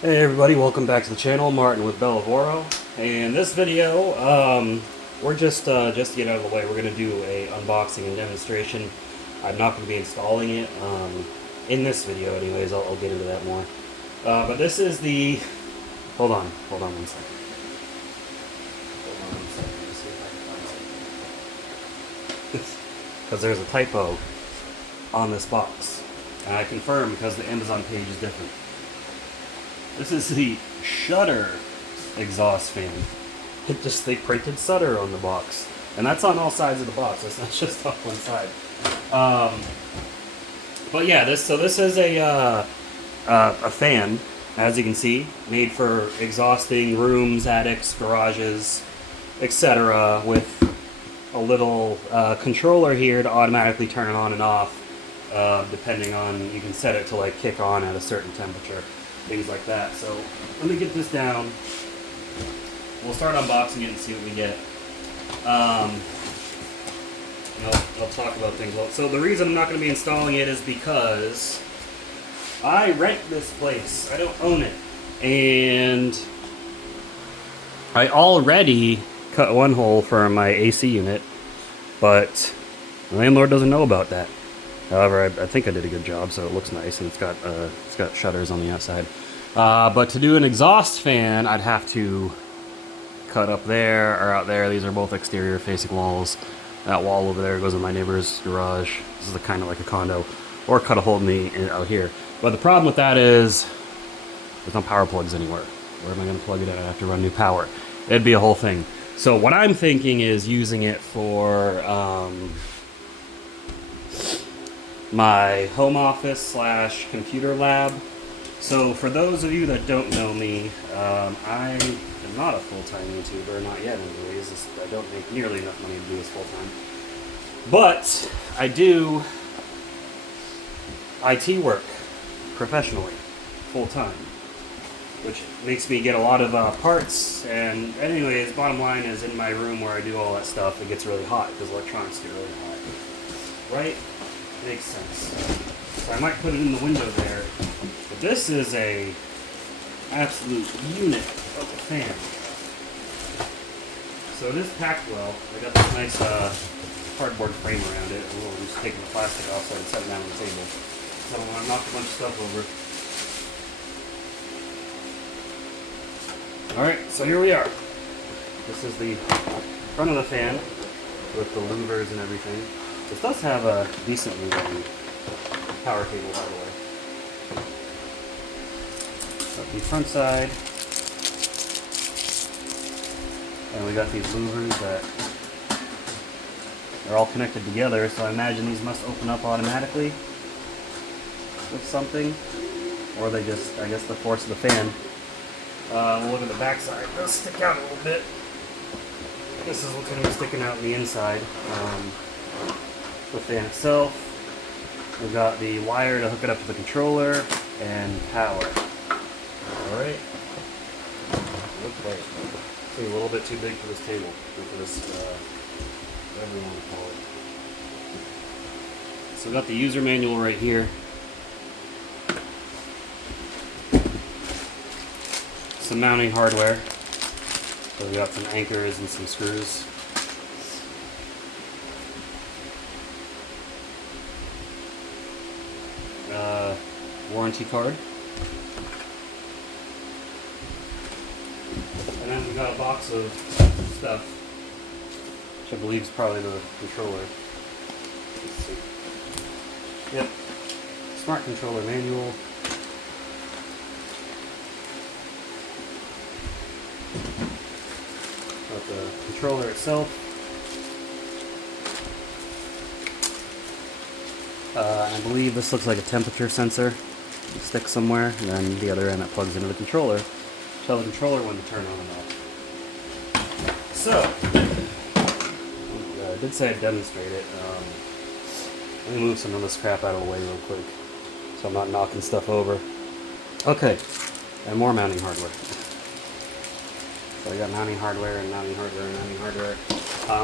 Hey everybody, welcome back to the channel. Martin with Bellavoro. And this video, we're just to get out of the way, we're going to do a unboxing and demonstration. I'm not going to be installing it in this video anyways. I'll get into that more. But this is the... Hold on one second. Hold on one second. Let's see if I can find something. Because there's a typo on this box. And I confirm because the Amazon page is different. This is the Shutter exhaust fan. They printed Sutter on the box. And that's on all sides of the box. That's not just on one side. But yeah, this is a fan, as you can see, made for exhausting rooms, attics, garages, etc. with a little controller here to automatically turn it on and off, depending on, you can set it to like kick on at a certain temperature. Things like that. So let me get this down. We'll start unboxing it and see what we get. And I'll talk about things. So the reason I'm not going to be installing it is because I rent this place. I don't own it. And I already cut one hole for my AC unit, but the landlord doesn't know about that. However, I think I did a good job, so it looks nice, and it's got shutters on the outside. But to do an exhaust fan, I'd have to cut up there or out there. These are both exterior facing walls. That wall over there goes in my neighbor's garage. This is kind of like a condo. Or cut a hole in me out here. But the problem with that is there's no power plugs anywhere. Where am I going to plug it in? I have to run new power. It'd be a whole thing. So what I'm thinking is using it for... my home office / computer lab. So for those of you that don't know me, I am not a full-time YouTuber, not yet anyways. I don't make nearly enough money to do this full-time. But I do IT work professionally, full-time, which makes me get a lot of parts. And anyways, bottom line is, in my room where I do all that stuff, it gets really hot because electronics get really hot, right? Makes sense. So I might put it in the window there. But this is a absolute unit of a fan. So it is packed well. I got this nice cardboard frame around it. I'm just taking the plastic off so I can set it down on the table. So I don't want to knock a bunch of stuff over. Alright, so here we are. This is the front of the fan with the louvers and everything. This does have a decently long power cable, by the way. Got the front side. And we got these louvers that are all connected together, so I imagine these must open up automatically with something. Or they just, I guess, the force of the fan. We'll look at the back side. It does stick out a little bit. This is what's going to be sticking out in the inside. The fan itself. We've got the wire to hook it up to the controller and power. Alright. Okay. It's a little bit too big for this table, or for this, whatever you want to call it. So we've got the user manual right here. Some mounting hardware. So we've got some anchors and some screws. Warranty card. And then we got a box of stuff, which I believe is probably the controller. Let's see. Yep. Smart controller manual. Got the controller itself. I believe this looks like a temperature sensor. Stick somewhere, and then the other end that plugs into the controller. Tell the controller when to turn on and off. So, I did say I'd demonstrate it. Let me move some of this crap out of the way real quick, so I'm not knocking stuff over. Okay, and more mounting hardware. So I got mounting hardware and mounting hardware and mounting hardware.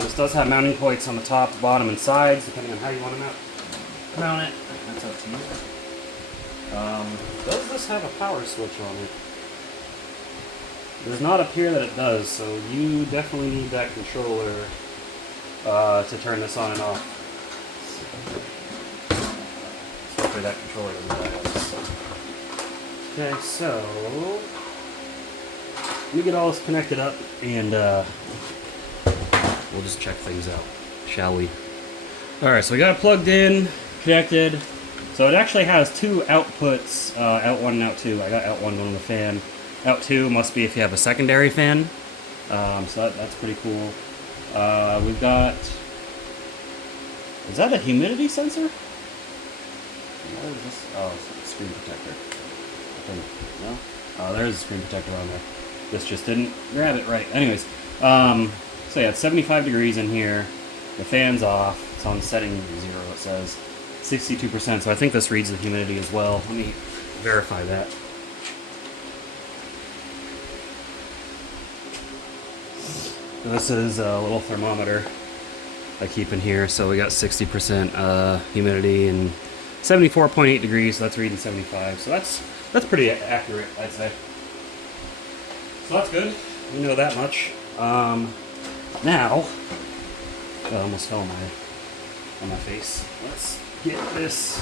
This does have mounting points on the top, bottom, and sides, depending on how you want to mount it. That's up to you. Does this have a power switch on it? Does not appear that it does, so you definitely need that controller to turn this on and off. Hopefully that controller doesn't die. Okay, so let me get all this connected up and we'll just check things out, shall we? Alright, so we got it plugged in, connected. So it actually has two outputs, out 1 and out 2. I got out 1 going on the fan. Out 2 must be if you have a secondary fan. So that's pretty cool. We've got... Is that a humidity sensor? Oh, it's a screen protector. No? Oh, there's a screen protector on there. This just didn't grab it right. Anyways, so yeah, it's 75 degrees in here. The fan's off. It's on setting 0, it says. 62%, so I think this reads the humidity as well. Let me verify that. So this is a little thermometer I keep in here. So we got 60% humidity and 74.8 degrees, so that's reading 75. So that's pretty accurate, I'd say. So that's good. We know that much. Now, I almost fell on my face. Let's get this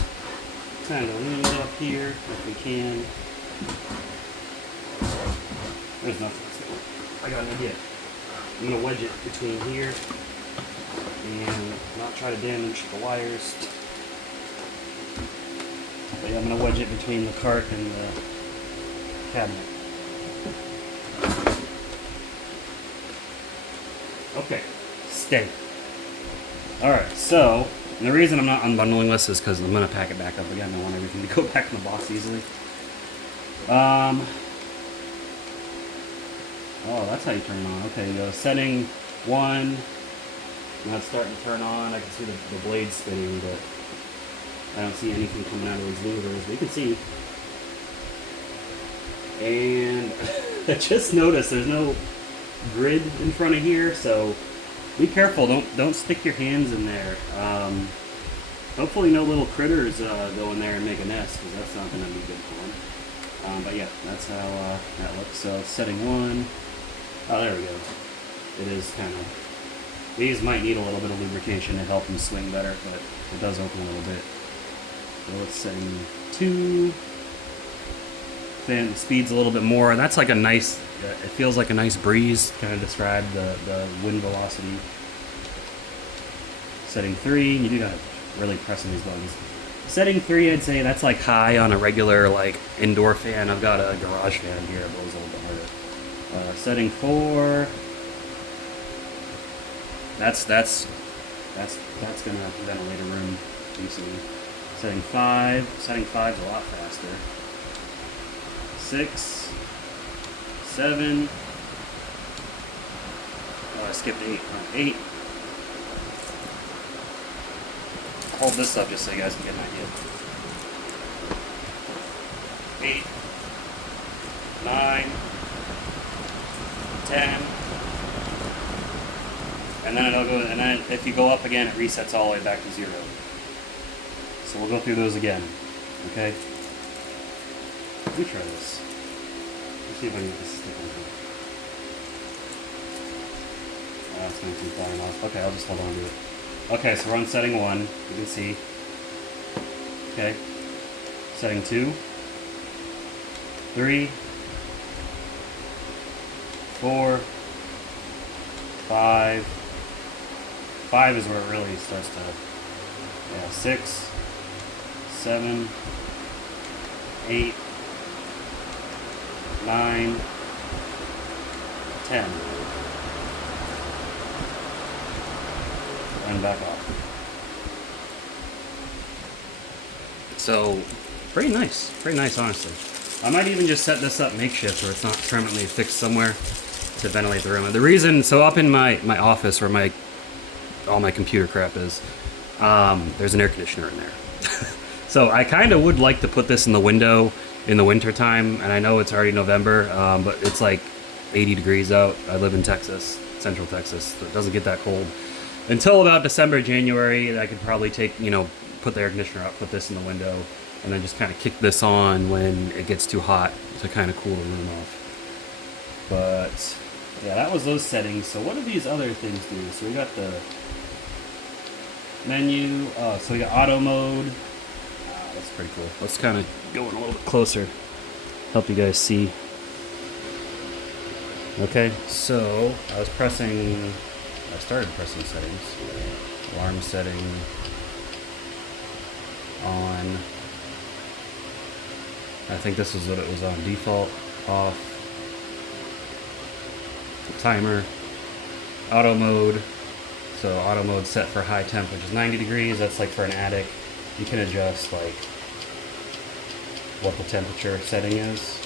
kind of leaned up here if we can. There's nothing. I got an idea. I'm gonna wedge it between here and not try to damage the wires. But yeah, I'm gonna wedge it between the cart and the cabinet. Okay, stay. Alright, so the reason I'm not unbundling this is because I'm going to pack it back up again. I want everything to go back in the box easily. Oh, that's how you turn it on. Okay, you go setting 1. Now it's starting to turn on. I can see the blade spinning, but I don't see anything coming out of these levers. But you can see. And I just noticed there's no grid in front of here, so be careful. Don't stick your hands in there. Hopefully no little critters go in there and make a nest, because that's not going to be good for them. But yeah, that's how that looks. So it's setting 1. Oh, there we go. It is kind of... These might need a little bit of lubrication to help them swing better, but it does open a little bit. So it's setting 2. Fan speeds a little bit more, and that's like a nice... it feels like a nice breeze, kind of describe the wind velocity. Setting 3, you do gotta really press on these buttons. Setting 3, I'd say that's like high on a regular like indoor fan. I've got a garage fan here, it blows a little bit harder. Setting 4, that's gonna ventilate a room decently. Setting 5 is a lot faster. 6, 7. Oh, I skipped 8. 8. Hold this up just so you guys can get an idea. 8, 9, 10. And then it'll go, and then if you go up again, it resets all the way back to 0. So we'll go through those again. Okay? Let me try this. Let's see if I can get this stick on here. Oh, it's going to keep flying off. Okay, I'll just hold on to it. Okay, so we're on setting 1. You can see. Okay. Setting 2. 3. 4. 5. 5 is where it really starts to... Yeah, 6. 7. 8. 9, 10, and back off. So, pretty nice honestly. I might even just set this up makeshift where it's not permanently fixed somewhere to ventilate the room. And the reason, so up in my office where all my computer crap is, there's an air conditioner in there. So I kind of would like to put this in the window in the winter time, and I know it's already November, but it's like 80 degrees out. I live in Texas, Central Texas, so it doesn't get that cold until about December, January. I could probably put the air conditioner up, put this in the window, and then just kind of kick this on when it gets too hot to kind of cool the room off. But yeah, that was those settings. So what do these other things do? So we got the menu. So we got auto mode. That's pretty cool. Let's kind of go in a little bit closer, help you guys see. Okay, so I started pressing settings. Alarm setting on. I think this is what it was on default. Off. Timer. Auto mode. So auto mode set for high temp, which is 90 degrees. That's like for an attic. You can adjust like what the temperature setting is,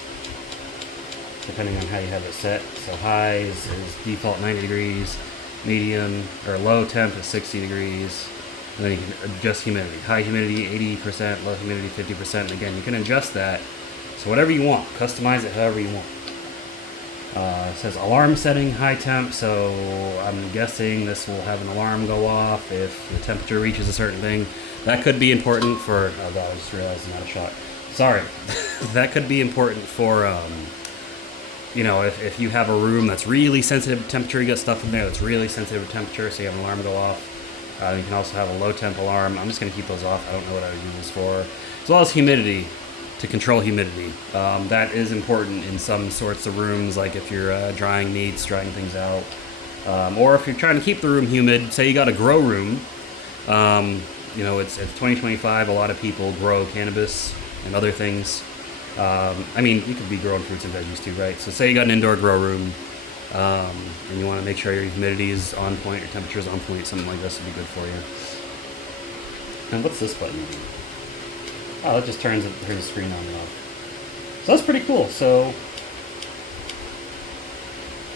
depending on how you have it set. So high is default 90 degrees. Medium or low temp is 60 degrees. And then you can adjust humidity. High humidity 80%, low humidity 50%. And again, you can adjust that. So whatever you want, customize it however you want. It says alarm setting, high temp, so I'm guessing this will have an alarm go off if the temperature reaches a certain thing. That could be important for, oh god, I just realized I'm out of shot. Sorry. That could be important for, you know, if you have a room that's really sensitive to temperature, you got stuff in there that's really sensitive to temperature, so you have an alarm go off. You can also have a low temp alarm. I'm just going to keep those off. I don't know what I would use this for. As well as humidity, to control humidity. That is important in some sorts of rooms, like if you're drying meats, drying things out. Or if you're trying to keep the room humid, say you got a grow room. You know, it's 2025, a lot of people grow cannabis and other things. I mean, you could be growing fruits and veggies too, right? So say you got an indoor grow room, and you want to make sure your humidity is on point, your temperature is on point, something like this would be good for you. And what's this button do? Oh, it just turns the screen on and off. So that's pretty cool. So,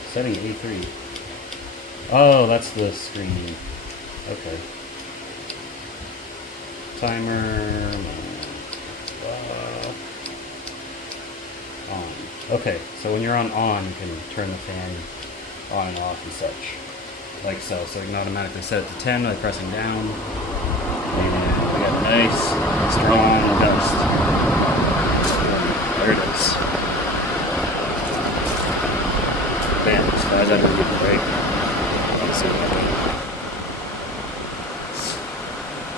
setting 83. Oh, that's the screen. Okay. Timer. On. Okay, so when you're on, you can turn the fan on and off and such. Like so. So you can automatically set it to 10 by pressing down. And we got nice, strong dust. There it is. Bam, as far as I can get it right. Let's see what I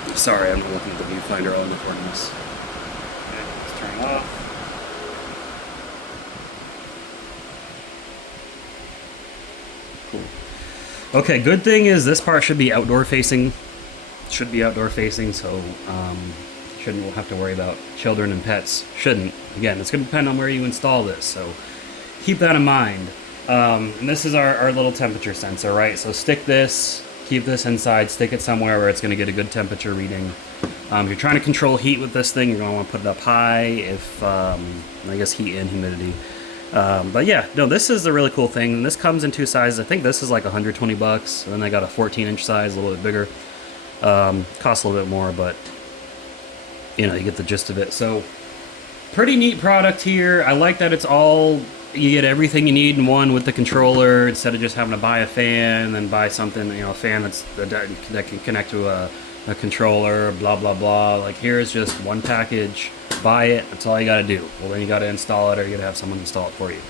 can. Sorry, I'm looking at the viewfinder while I'm recording this. Okay, let's turn it off. Cool. Okay, good thing is this part should be outdoor facing. Should be outdoor facing, so shouldn't have to worry about children and pets. Shouldn't. Again, it's going to depend on where you install this, so keep that in mind. And this is our little temperature sensor, right? So stick this, keep this inside, stick it somewhere where it's going to get a good temperature reading. If you're trying to control heat with this thing, you're going to want to put it up high, if, I guess heat and humidity. But yeah, no, this is a really cool thing. This comes in two sizes. I think this is like $120, and then they got a 14-inch size, a little bit bigger. Costs a little bit more, but you know, you get the gist of it. So pretty neat product here. I like that it's all, you get everything you need in one with the controller, instead of just having to buy a fan and then buy something, you know, a fan that can connect to a controller, blah blah blah. Like, here's just one package, buy it, that's all you gotta do. Well, then you gotta install it, or you gotta have someone install it for you.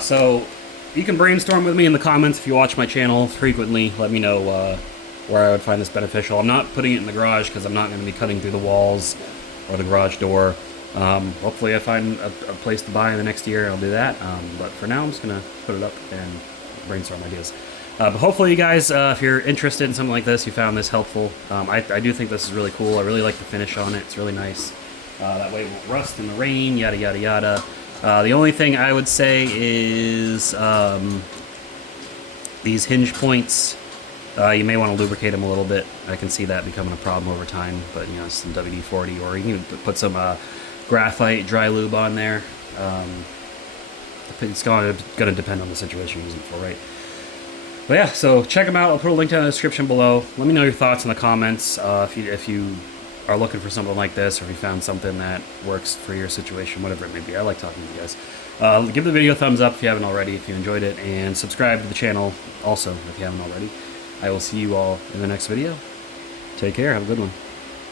So you can brainstorm with me in the comments if you watch my channel frequently. Let me know where I would find this beneficial. I'm not putting it in the garage because I'm not going to be cutting through the walls or the garage door. Hopefully I find a place to buy in the next year, I'll do that. But for now, I'm just going to put it up and brainstorm ideas. But hopefully you guys, if you're interested in something like this, you found this helpful. I do think this is really cool. I really like the finish on it. It's really nice. That way it won't rust in the rain, yada yada yada. The only thing I would say is these hinge points. You may want to lubricate them a little bit. I can see that becoming a problem over time, but you know, some WD-40, or you can put some graphite dry lube on there. It's going to depend on the situation you're using it for, right? But yeah, so check them out. I'll put a link down in the description below. Let me know your thoughts in the comments if you are looking for something like this, or if you found something that works for your situation, whatever it may be. I like talking to you guys. Give the video a thumbs up if you haven't already, if you enjoyed it, and subscribe to the channel also if you haven't already. I will see you all in the next video. Take care. Have a good one.